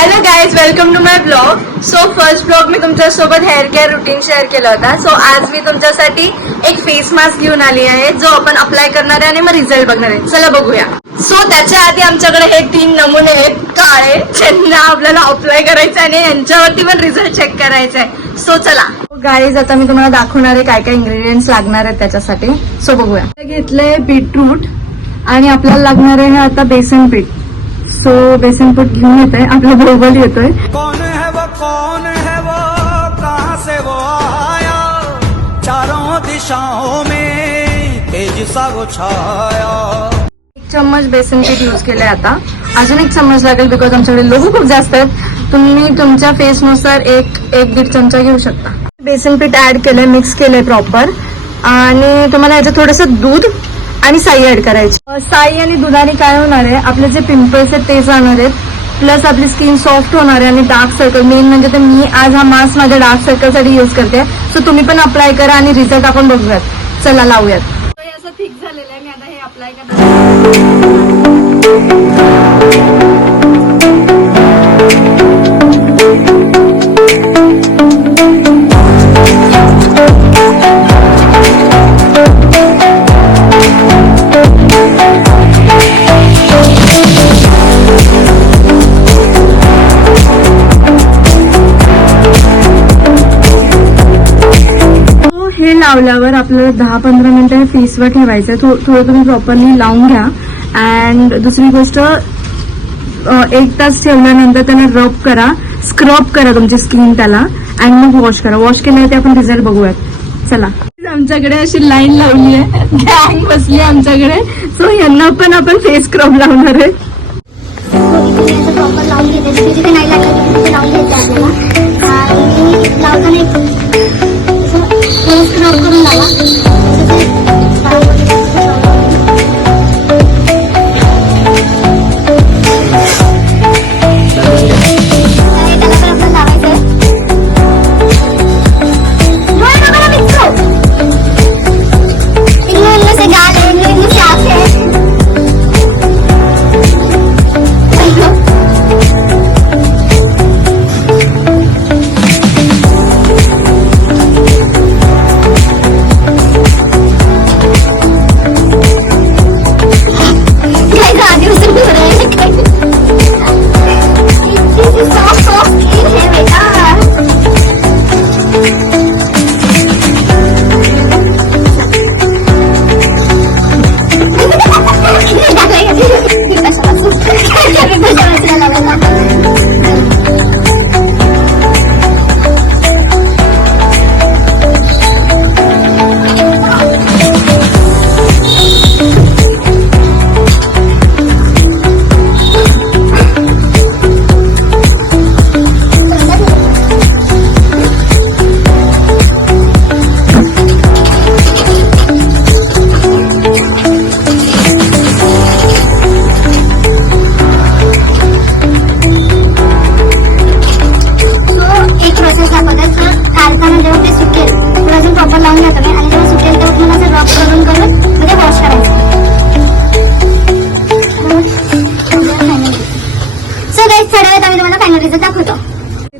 Hello guys, welcome to my blog. So first blog मी तुमच्यासोबत hair care routine share केला होता. So आज मी तुमच्यासाठी एक फेस मास्क घेऊन आली आहे जो आपण अप्लाय करणार आहे आणि मग रिझल्ट बघणार आहे. चला बघूया. सो त्याच्या आधी आमच्याकडे हे 3 नमुने आहेत काळे, ज्यांना आपल्याला अप्लाय करायचं आणि यांच्यावरती पण रिझल्ट चेक करायचा आहे. सो चला गाईज, आता मी तुम्हाला दाखवणार आहे काय काय इंग्रेडियंट्स लागणार आहेत त्याच्यासाठी. सो बघूया. घेतलंय बीटरूट आणि आपल्याला लागणार आहे आता बेसन पीठ. सो बेसन पीठ घेऊन येतोय, आपला बरोबर येतोय. कौन है वो कहाँ से वो आया, चारों दिशाओं में तेज सा वो छाया. 1 चम्मच बेसन पीठ यूज केलंय. आता अजून 1 चम्मच लागेल बिकॉज आमच्याकडे लोक खूप जास्त आहेत. तुम्ही तुमच्या फेसनुसार 1-1.5 चमचा घेऊ शकता. बेसन पीठ ऍड केलंय, मिक्स केलंय प्रॉपर. आणि तुम्हाला याचं थोडंसं दूध आणि साई ऍड करायची. साई आणि दुधाने काय होणार आहे, आपले जे पिंपल्स आहेत ते जाणार आहेत, प्लस आपली स्किन सॉफ्ट होणार आहे आणि डार्क सर्कल मेन म्हणजे तर मी आज हा मास्क माझ्या डार्क सर्कल साठी यूज करते. सो तुम्ही पण अप्लाय करा आणि रिझल्ट आपण बघूयात. चला लावूयात. असं थिक झालेलं आहे. मी आता हे अप्लाय हे लावल्यावर आपल्याला 10-15 मिनिटं फेसवर ठेवायचं. थोडं तुम्ही प्रॉपरली लावून घ्या. अँड दुसरी गोष्ट, 1 तास ठेवल्यानंतर त्याला रब करा, स्क्रब करा तुमची स्किन त्याला, अँड मग वॉश करा. वॉश केल्यावरती आपण रिझल्ट बघूयात. चला. आमच्याकडे अशी लाईन लावली आहे, गँग बसली आमच्याकडे. सो यांना पण आपण फेस स्क्रब लावणार आहे. प्रॉपर लावून घेते, जिथे नाही लागलं तिथे लावून घ्यायचं आपल्याला. आणि लावताना स्क्रब करून लावा.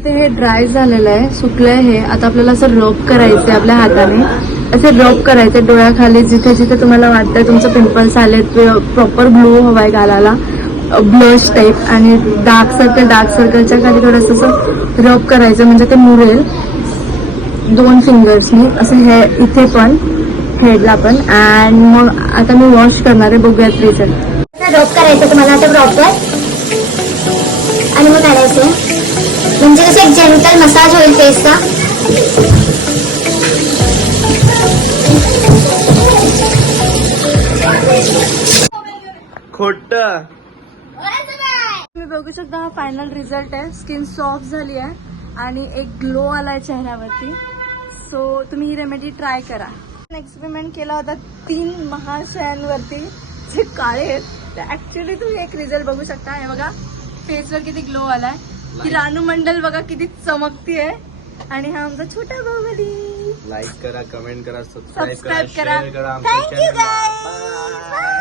हे ड्राय झालेलं आहे, सुकलंय हे. आता आपल्याला असं रब करायचंय आपल्या हाताने. असे रब करायचे डोळ्याखाली, जिथे जिथे तुम्हाला वाटतंय तुमचं पिंपल्स आलेत, प्रॉपर ग्लो हवाय गालाला, ब्लश टाईप. आणि डार्क सर्कलच्या खाली थोडंसं असं रब करायचं म्हणजे ते मुरेल. 2 फिंगर्सनी असं हे इथे पण हेडला पण. अँड मग आता मी वॉश करणार आहे, बघूयात रिझल्ट. रब करायचं तुम्हाला आता प्रॉपर आणि मग काढायचं म्हणजे कसं एक जेंटल मसाज होईल फेसचा. खोट तुम्ही बघू शकता हा फायनल रिझल्ट आहे. स्किन सॉफ्ट झाली आहे आणि एक ग्लो आलाय चेहऱ्यावरती. सो तुम्ही ही रेमेडी ट्राय करा. एक्सपेरिमेंट केला होता 3 महाशयांवरती जे काळे आहेत. ऍक्च्युली तुम्ही एक रिझल्ट बघू शकता. हे बघा फेसवर किती ग्लो आलाय. ही रानू मंडल बघा किती चमकतीये. आणि हा आमचा छोटा बाहुबली. लाईक करा, कमेंट करा, सबस्क्राईब करा. शेअर करा. Thank you guys.